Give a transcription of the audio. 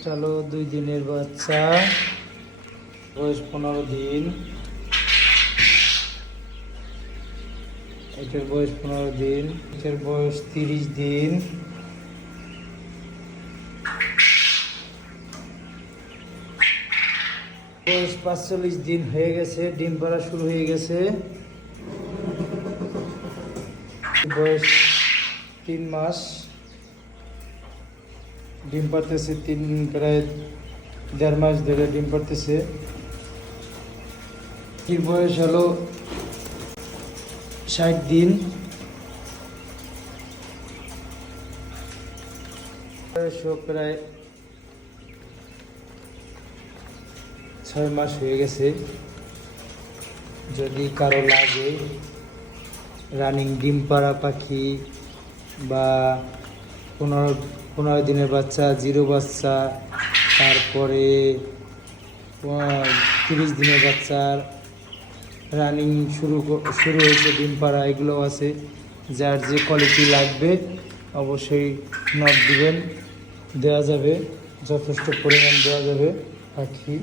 এটা হলো 2 দিনের বাচ্চা, বয়স 15 দিন। এটার বয়স 15 দিন। এটার বয়স 30 দিন। বয়স 45 দিন হয়ে গেছে, ডিম পাড়া শুরু হয়ে গেছে। বয়স 3 মাস, ডিম পাড়তেছে প্রায় 1.5 মাস ধরে ডিম পাড়তেছে। এর বয়স হলো 60 দিন। বয়সও প্রায় 6 মাস হয়ে গেছে। যদি কারো লাগে রানিং ডিম পাড়া পাখি বা 15 দিনের বাচ্চা, 0 বাচ্চা, তারপরে 30 দিনের বাচ্চার রানিং শুরু হয়েছে ডিম পাড়া, এগুলো আছে। যার যে কোয়ালিটি লাগবে অবশ্যই নক দিবেন, দেওয়া যাবে, যথেষ্ট পরিমাণ দেওয়া যাবে পাখি।